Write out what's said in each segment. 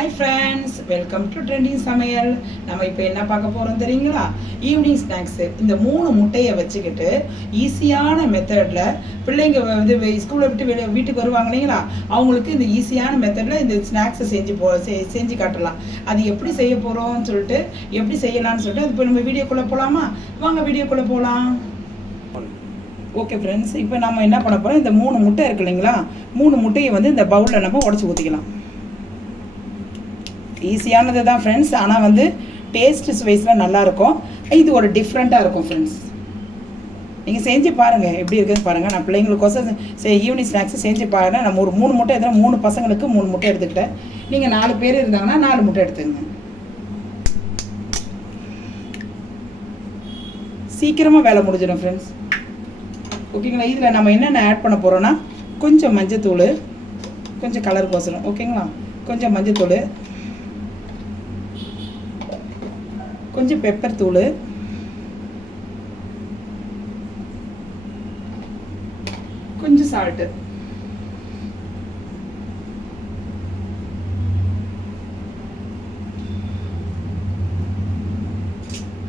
Hi friends, welcome to trending சமையல். நம்ம இப்போ என்ன பார்க்க போகிறோம் தெரியுங்களா? Evening snacks. இந்த 3 முட்டையை வச்சுக்கிட்டு ஈஸியான மெத்தடில் பிள்ளைங்க வந்து ஸ்கூலை விட்டு வீட்டுக்கு வருவாங்க இல்லைங்களா, அவங்களுக்கு இந்த ஈஸியான மெத்தடில் இந்த ஸ்நாக்ஸை செஞ்சு காட்டலாம். அது எப்படி செய்ய போகிறோம்னு சொல்லிட்டு, எப்படி செய்யலாம்னு சொல்லிட்டு இப்போ நம்ம வீடியோக்குள்ளே போகலாமா? வாங்க வீடியோக்குள்ளே போகலாம். ஓகே ஃப்ரெண்ட்ஸ், இப்போ நம்ம என்ன பண்ண போகிறோம், இந்த 3 முட்டை இருக்கு இல்லைங்களா, 3 முட்டையை வந்து இந்த பவுலில் நம்ம உடச்சி ஊற்றிக்கலாம். ஈஸியானது தான் ஃப்ரெண்ட்ஸ், ஆனால் வந்து டேஸ்ட் வைஸில் நல்லாயிருக்கும். இது ஒரு டிஃப்ரெண்ட்டாக இருக்கும் ஃப்ரெண்ட்ஸ். நீங்கள் செஞ்சு பாருங்கள், எப்படி இருக்குதுன்னு பாருங்கள். நான் பிள்ளைங்களுக்கோசம் ஈவினிங் ஸ்நாக்ஸு செஞ்சு பாருங்கள். நம்ம ஒரு 3 முட்டை எதுனா 3 பசங்களுக்கு 3 முட்டை எடுத்துக்கிட்டேன். நீங்கள் 4 பேர் இருந்தாங்கன்னா 4 முட்டை எடுத்துங்க. சீக்கிரமாக வேலை முடிஞ்சிடும் ஃப்ரெண்ட்ஸ். ஓகேங்களா? இதில் நம்ம என்னென்ன ஆட் பண்ண போகிறோன்னா, கொஞ்சம் மஞ்சத்தூள், கொஞ்சம் கலர் கோசரம். ஓகேங்களா? கொஞ்சம் மஞ்சத்தூள், கொஞ்சம் பெப்பர் தூள், கொஞ்சம் சால்ட்டு.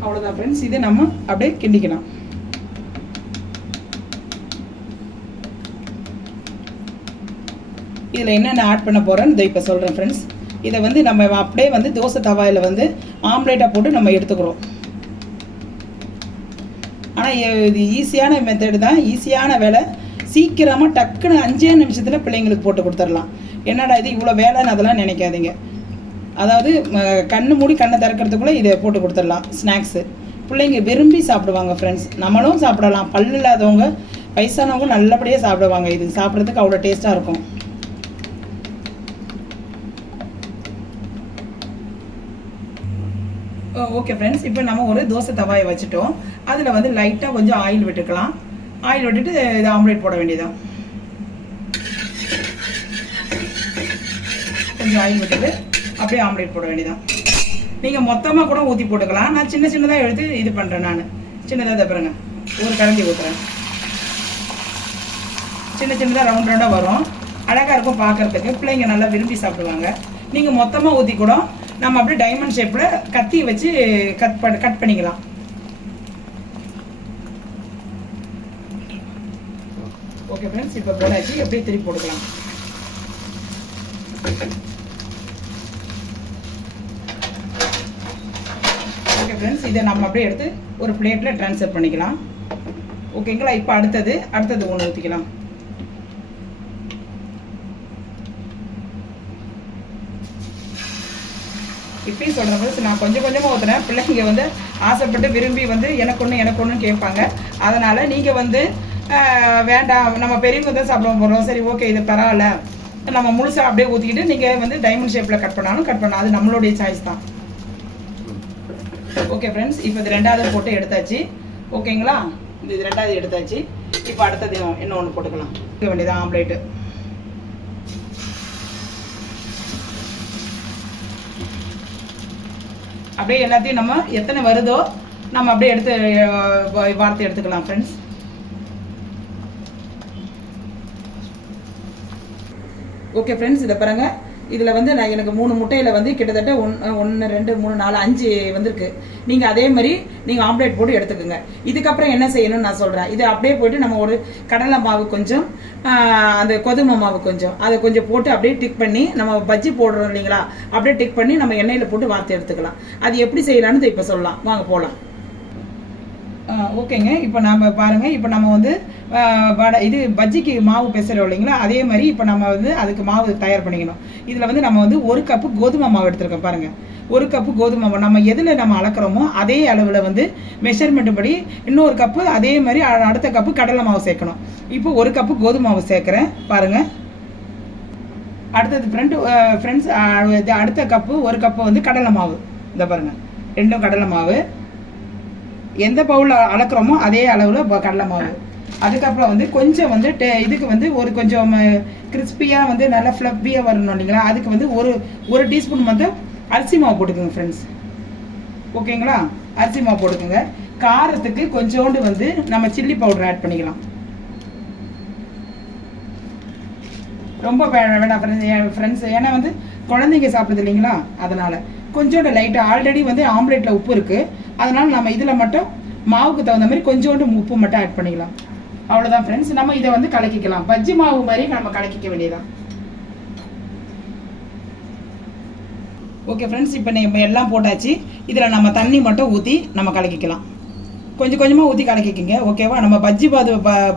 அவ்வளோதான் ஃப்ரெண்ட்ஸ். இதை நம்ம அப்படியே கிண்டிக்கலாம். இதில் என்னென்ன ஆட் பண்ண போகிறேன்னு இதை இப்போ சொல்கிறேன் ஃப்ரெண்ட்ஸ். இதை வந்து நம்ம அப்படியே வந்து தோசை தவாயில் வந்து ஆம்லேட்டாக போட்டு நம்ம எடுத்துக்கிறோம். ஆனால் இது ஈஸியான மெத்தடு தான், ஈஸியான வேலை. சீக்கிரமாக டக்குன்னு 5 நிமிஷத்தில் பிள்ளைங்களுக்கு போட்டு கொடுத்துடலாம். என்னடா இது இவ்வளோ வேலைன்னு அதெல்லாம் நினைக்காதீங்க. அதாவது கண்ணு மூடி கண்ணை திறக்கிறதுக்குள்ளே இதை போட்டு கொடுத்துடலாம். ஸ்நாக்ஸு பிள்ளைங்க விரும்பி சாப்பிடுவாங்க ஃப்ரெண்ட்ஸ். நம்மளும் சாப்பிடலாம், பல்லு இல்லாதவங்க வயசானவங்க நல்லபடியாக சாப்பிடுவாங்க. இது சாப்பிட்றதுக்கு அவ்வளோ டேஸ்ட்டாக இருக்கும். ஓகே ஃப்ரெண்ட்ஸ், இப்போ நம்ம ஒரு தோசை தவாயை வச்சுட்டோம். அதில் வந்து லைட்டாக கொஞ்சம் ஆயில் விட்டுக்கலாம். ஆயில் விட்டுட்டு இது ஆம்லேட் போட வேண்டியதான். கொஞ்சம் ஆயில் விட்டுட்டு அப்படியே ஆம்லேட் போட வேண்டியதான். நீங்கள் மொத்தமாக கூட ஊற்றி போட்டுக்கலாம். நான் சின்ன சின்னதாக எடுத்து இது பண்ணுறேன். நான் சின்னதாக தப்புறேங்க, ஒரு கரண்டி ஊற்றுறேன். சின்ன சின்னதாக ரவுண்ட் ரவுண்டாக வரும், அழகாக இருக்கும் பார்க்குறதுக்கு. பிள்ளைங்க நல்லா விரும்பி சாப்பிடுவாங்க. நீங்கள் மொத்தமாக ஊற்றி கூட நம்ம அப்படியே டைமண்ட் ஷேப்பில் கத்தி வச்சு கட் பண்ணிக்கலாம். ஓகே ஃப்ரெண்ட்ஸ், இப்போ போடாச்சு. அப்படியே திருப்பி போட்டுக்கலாம். ஓகே ஃப்ரெண்ட்ஸ், இதை நம்ம அப்படியே எடுத்து ஒரு பிளேட்டில் ட்ரான்ஸ்ஃபர் பண்ணிக்கலாம். ஓகேங்களா? இப்போ அடுத்தது ஒன்று ஊற்றிக்கலாம். இப்பயும் சொல்கிறேன் ஃப்ரெண்ட்ஸ், நான் கொஞ்சம் கொஞ்சமாக ஊற்றுறேன். பிள்ளைங்க வந்து ஆசைப்பட்டு விரும்பி வந்து எனக்கு ஒன்று கேட்பாங்க. அதனால் நீங்கள் வந்து வேண்டாம், நம்ம பெரியவங்க தான் சாப்பிட போகிறோம், சரி ஓகே இது பரவாயில்ல, நம்ம முழுசாக அப்படியே ஊற்றிக்கிட்டு நீங்கள் வந்து டைமண்ட் ஷேப்பில் கட் பண்ணலாம். அது நம்மளுடைய சாய்ஸ் தான். ஓகே ஃப்ரெண்ட்ஸ், இப்போ இது 2வது போட்டு எடுத்தாச்சு. ஓகேங்களா? இது 2வது எடுத்தாச்சு. இப்போ அடுத்தது இன்னொன்று போட்டுக்கலாம். வேண்டியதான் ஆம்லேட்டு. அப்படியே எல்லாத்தையும் நம்ம எத்தனை வருதோ நம்ம அப்படியே எடுத்து வார்த்தை எடுத்துக்கலாம் ஃப்ரெண்ட்ஸ். ஓகே ஃப்ரெண்ட்ஸ், இதை பாருங்க. இதில் வந்து நான் எனக்கு 3 முட்டையில் வந்து கிட்டத்தட்ட 1 2 3 4 5 வந்திருக்கு. நீங்கள் அதே மாதிரி நீங்கள் ஆம்லேட் போட்டு எடுத்துக்கோங்க. இதுக்கப்புறம் என்ன செய்யணும்னு நான் சொல்கிறேன். இது அப்படியே போய்ட்டு நம்ம ஒரு கடலை மாவு கொஞ்சம், அந்த கோதுமை மாவு கொஞ்சம், அதை கொஞ்சம் போட்டு அப்படியே டிக் பண்ணி நம்ம பஜ்ஜி போடுறோம் இல்லைங்களா, அப்படியே டிக் பண்ணி நம்ம எண்ணெயில் போட்டு வார்த்து எடுத்துக்கலாம். அது எப்படி செய்யலான்னு இப்போ சொல்லலாம். வாங்க போகலாம். ஓகேங்க, இப்போ நம்ம பாருங்கள். இப்போ நம்ம வந்து இது பஜ்ஜிக்கு மாவு பேசுகிறோம் இல்லைங்களா, அதே மாதிரி இப்போ நம்ம வந்து அதுக்கு மாவு தயார் பண்ணிக்கணும். இதில் வந்து நம்ம வந்து 1 கப்பு கோதுமை மாவு எடுத்துருக்கோம். பாருங்கள், 1 கப்பு கோதுமை மாவு நம்ம எதில் நம்ம அளக்குறோமோ அதே அளவில் வந்து மெஷர்மெண்ட் படி இன்னொரு கப்பு, அதே மாதிரி அடுத்த கப்பு கடலை மாவு சேர்க்கணும். இப்போ 1 கப்பு கோதுமை மாவு சேர்க்குறேன் பாருங்கள். அடுத்தது ஃப்ரெண்ட்ஸ் அடுத்த கப்பு 1 கப்பு வந்து கடலை மாவு. இந்த பாருங்கள், 2 கடலை மாவு. எந்த பவுலில் அளக்குறோமோ அதே அளவில் கடலை மாவு. அதுக்கப்புறம் வந்து கொஞ்சம் வந்து இதுக்கு வந்து ஒரு கொஞ்சம் கிறிஸ்பியாக வந்து நல்லா ஃப்ளப்பியாக வரணும் இல்லைங்களா, அதுக்கு வந்து ஒரு டீஸ்பூன் வந்து அரிசி மாவு போட்டுக்கோங்க ஃப்ரெண்ட்ஸ். ஓகேங்களா? அரிசி மாவு போட்டுக்கோங்க. காரத்துக்கு கொஞ்சோண்டு வந்து நம்ம சில்லி பவுடர் ஆட் பண்ணிக்கலாம். ரொம்ப வேணாம் ஃப்ரெண்ட்ஸ். ஏன்னா வந்து குழந்தைங்க சாப்பிடுது இல்லைங்களா, அதனால் கொஞ்சோண்டு லைட்டாக ஆல்ரெடி வந்து ஆம்லேட்டில் உப்பு இருக்குது, அதனால் நம்ம இதில் மட்டும் மாவுக்கு தகுந்த மாதிரி கொஞ்சோண்டு உப்பு மட்டும் ஆட் பண்ணிக்கலாம். அவ்வளோதான் ஃப்ரெண்ட்ஸ். நம்ம இதை வந்து கலக்கிக்கலாம். பஜ்ஜி மாவு மாதிரி நம்ம கலக்கிக்க வேண்டியதான். ஓகே ஃப்ரெண்ட்ஸ், இப்போ நம்ம எல்லாம் போட்டாச்சு. இதில் நம்ம தண்ணி மட்டும் ஊற்றி நம்ம கலக்கிக்கலாம். கொஞ்சம் கொஞ்சமாக ஊற்றி கலக்கிக்கிங்க, ஓகேவா? நம்ம பஜ்ஜி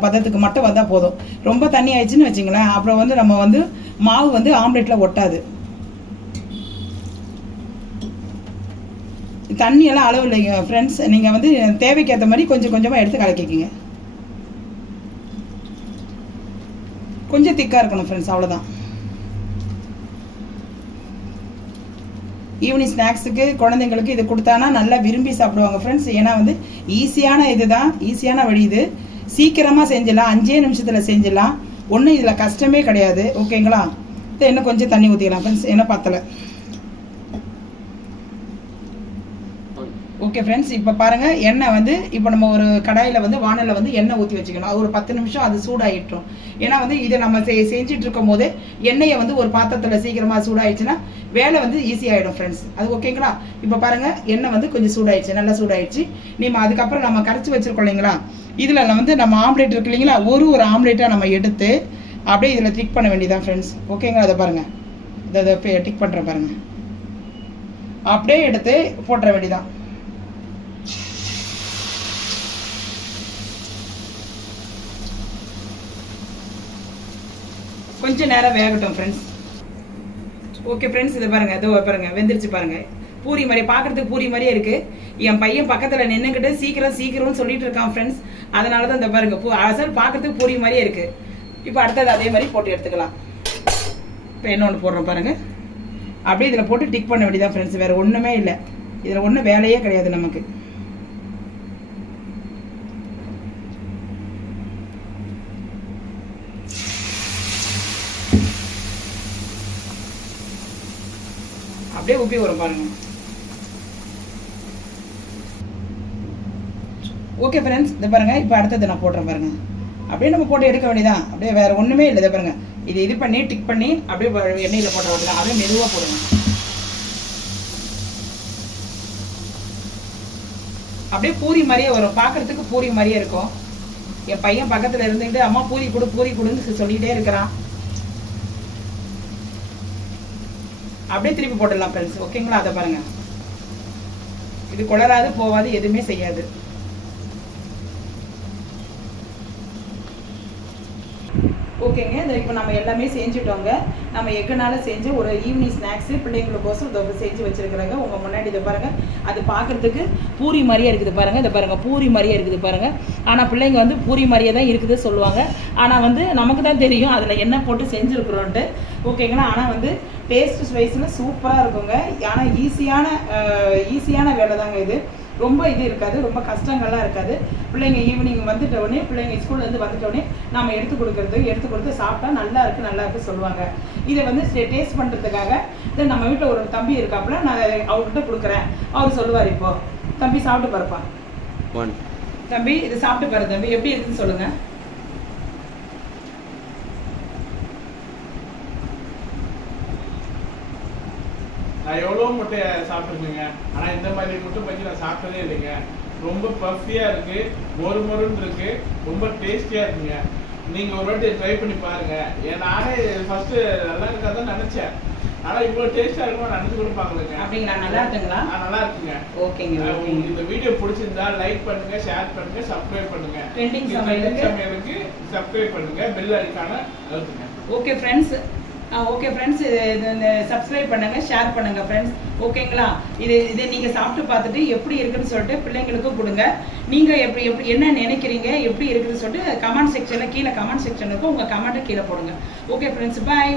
பதத்துக்கு மட்டும் வந்தால் போதும். ரொம்ப தண்ணி ஆயிடுச்சுன்னு வச்சுங்களேன், அப்புறம் வந்து நம்ம வந்து மாவு வந்து ஆம்லேட்டில் ஒட்டாது. தண்ணியெல்லாம் அளவு இல்லைங்க ஃப்ரெண்ட்ஸ், நீங்கள் வந்து தேவைக்கேற்ற மாதிரி கொஞ்சம் கொஞ்சமாக எடுத்து கலக்கிக்கிங்க. கொஞ்சம் திக்காக இருக்கணும் ஃப்ரெண்ட்ஸ், அவ்வளோதான். ஈவினிங் ஸ்நாக்ஸுக்கு குழந்தைங்களுக்கு இது கொடுத்தானா நல்லா விரும்பி சாப்பிடுவாங்க ஃப்ரெண்ட்ஸ். ஏன்னா வந்து ஈஸியான இது தான், ஈஸியான வழி இது. சீக்கிரமாக செஞ்சிடலாம், 5 நிமிஷத்தில் செஞ்சிடலாம். ஒன்றும் இதில் கஷ்டமே கிடையாது, ஓகேங்களா? இன்னும் கொஞ்சம் தண்ணி ஊற்றிக்கலாம் ஃப்ரெண்ட்ஸ், என்ன பத்தலை. ஓகே ஃப்ரெண்ட்ஸ், இப்போ பாருங்கள், எண்ணெய் வந்து இப்போ நம்ம ஒரு கடாயில் வந்து வானலில் வந்து எண்ணெய் ஊற்றி வச்சுக்கணும். அது ஒரு 10 நிமிஷம் அது சூடாகிட்டோம். ஏன்னா வந்து இதை நம்ம செஞ்சுட்டு இருக்கும் போது எண்ணெயை வந்து ஒரு பாத்திரத்தில் சீக்கிரமாக சூடாயிடுச்சுன்னா வேலை வந்து ஈஸியாகிடும் ஃப்ரெண்ட்ஸ். அது ஓகேங்களா? இப்போ பாருங்கள், எண்ணெய் வந்து கொஞ்சம் சூடாயிடுச்சு, நல்லா சூடாயிடுச்சு. அதுக்கப்புறம் நம்ம கரைச்சி வச்சுருக்கோம் இல்லைங்களா, இதில் வந்து நம்ம ஆம்லேட் இருக்கு இல்லைங்களா, ஒரு ஆம்லேட்டாக நம்ம எடுத்து அப்படியே இதில் டிக் பண்ண வேண்டியதான் ஃப்ரெண்ட்ஸ், ஓகேங்களா? அதை பாருங்கள், இதை டிக் பண்ணுறேன் பாருங்கள், அப்படியே எடுத்து போட்டுற வேண்டியதான். கொஞ்சம் நேரம் வேகட்டும் ஃப்ரெண்ட்ஸ். ஓகே ஃப்ரெண்ட்ஸ், இதை பாருங்கள், இதோ பாருங்கள், வெந்துருச்சு பாருங்கள். பூரி மாதிரி பார்க்குறதுக்கு பூரி மாதிரியே இருக்குது. என் பையன் பக்கத்தில் நின்றுக்கிட்டு சீக்கிரம்னு சொல்லிட்டு இருக்கான் ஃப்ரெண்ட்ஸ். அதனால தான் இந்த பாருங்கள், அசல் பார்க்குறதுக்கு பூரி மாதிரியே இருக்குது. இப்போ அடுத்தது அதே மாதிரி போட்டு எடுத்துக்கலாம். இப்போ என்ன ஒன்று போடுறோம் பாருங்கள், அப்படியே இதில் போட்டு டிக் பண்ண வேண்டியதான் ஃப்ரெண்ட்ஸ். வேறு ஒன்றுமே இல்லை, இதில் ஒன்றும் வேலையே கிடையாது நமக்கு. அப்படியே உப்பி வரும் பாருங்க. ஓகே ஃப்ரெண்ட்ஸ், இதை பாருங்க, இப்போ அடுத்தது நான் போடுறேன் பாருங்க. அப்படியே நம்ம போட்டு எடுக்க வேண்டியதான். அப்படியே வேற ஒண்ணுமே இல்லை. இதை பாருங்க, இது பண்ணி டிக் பண்ணி அப்படியே எண்ணெயில் போடுற வேண்டியதான். அப்படியே மெதுவாக போடுங்க. அப்படியே பூரி மாதிரியே வரும், பார்க்கறதுக்கு பூரி மாதிரியே இருக்கும். என் பையன் பக்கத்தில் இருந்துக்கிட்டு அம்மா பூரி கொடுன்னு சொல்லிகிட்டே இருக்கிறான். அப்படியே திருப்பி போட்டுடலாம் ஃப்ரெண்ட்ஸ், ஓகேங்களா? அதை பாருங்க, இது குளராது போவாது, எதுவுமே செய்யாது. ஓகேங்க, இந்த இப்போ நம்ம எல்லாமே செஞ்சுட்டோங்க. நம்ம எக்குனால செஞ்சு ஒரு ஈவினிங் ஸ்நாக்ஸு பிள்ளைங்களுக்கோசம் இதை செஞ்சு வச்சுருக்குறாங்க உங்கள் முன்னாடி. இதை பாருங்கள், அது பார்க்குறதுக்கு பூரி மாதிரியே இருக்குது பாருங்கள். இதை பாருங்கள், பூரி மாதிரியே இருக்குது பாருங்கள். ஆனால் பிள்ளைங்க வந்து பூரி மாதிரியே தான் இருக்குது சொல்லுவாங்க. ஆனால் வந்து நமக்கு தான் தெரியும் அதில் என்ன போட்டு செஞ்சுருக்குறோன்ட்டு, ஓகேங்களா? ஆனால் வந்து டேஸ்ட் வைஸில் சூப்பராக இருக்குங்க. ஆனால் ஈஸியான வேலை தாங்க இது. ரொம்ப இது இருக்காது, ரொம்ப கஷ்டங்கள்லாம் இருக்காது. பிள்ளைங்க ஈவினிங் வந்துட்டோடனே, பிள்ளைங்க ஸ்கூல்லேருந்து வந்துட்டோடனே நம்ம எடுத்து கொடுத்து சாப்பிட்டா நல்லா இருக்குது சொல்லுவாங்க. இதை வந்து டேஸ்ட் பண்ணுறதுக்காக இதை நம்ம வீட்டில் ஒரு தம்பி இருக்காப்புல, நான் அவர்கிட்ட கொடுக்குறேன். அவர் சொல்லுவார். இப்போ தம்பி சாப்பிட்டு பாருப்பா. தம்பி இதை சாப்பிட்டு பாரு தம்பி, எப்படி இருக்குன்னு சொல்லுங்கள். நான் எவ்வளோ முட்டையை சாப்பிட்டுருக்கேங்க, ஆனால் இந்த மாதிரி முட்டை பற்றி நான் சாப்பிட்டதே இல்லைங்க. ரொம்ப பஃபியாக இருக்குது, மொறுன்னு இருக்குது, ரொம்ப டேஸ்டியாக இருக்குங்க. நீங்கள் ஒரு வாட்டி ட்ரை பண்ணி பாருங்கள். நானே ஃபஸ்ட்டு நல்லா இருக்காதான் நினச்சேன், ஆனால் இவ்வளோ டேஸ்ட்டாக இருக்கும் நினச்சி கூட பார்க்கலங்க. அப்படிங்களா? நல்லா இருக்குங்களா? நல்லா இருக்குங்க. ஓகேங்க. உங்களுக்கு இந்த வீடியோ பிடிச்சிருந்தா லைக் பண்ணுங்க, ஷேர் பண்ணுங்க, சப்ஸ்கிரைப் பண்ணுங்க. ட்ரெண்டிங் சமையலுக்கு சப்ஸ்கிரைப் பண்ணுங்க, பெல் ஐகானை அழுத்துங்க. ஓகே ஃப்ரெண்ட்ஸ், இந்த சப்ஸ்கிரைப் பண்ணுங்க, ஷேர் பண்ணுங்க ஃப்ரெண்ட்ஸ், ஓகேங்களா? இதை நீங்க சாப்பிட்டு பார்த்துட்டு எப்படி இருக்குன்னு சொல்லிட்டு பிள்ளைங்களுக்கும் கொடுங்க. நீங்க எப்படி என்ன நினைக்கிறீங்க, எப்படி இருக்குன்னு சொல்லிட்டு கமெண்ட் செக்ஷன்ல கீழே கமெண்ட் செக்ஷன் இருக்கும், உங்க கமெண்ட்டை கீழே போடுங்க. ஓகே ஃப்ரெண்ட்ஸ், பாய்.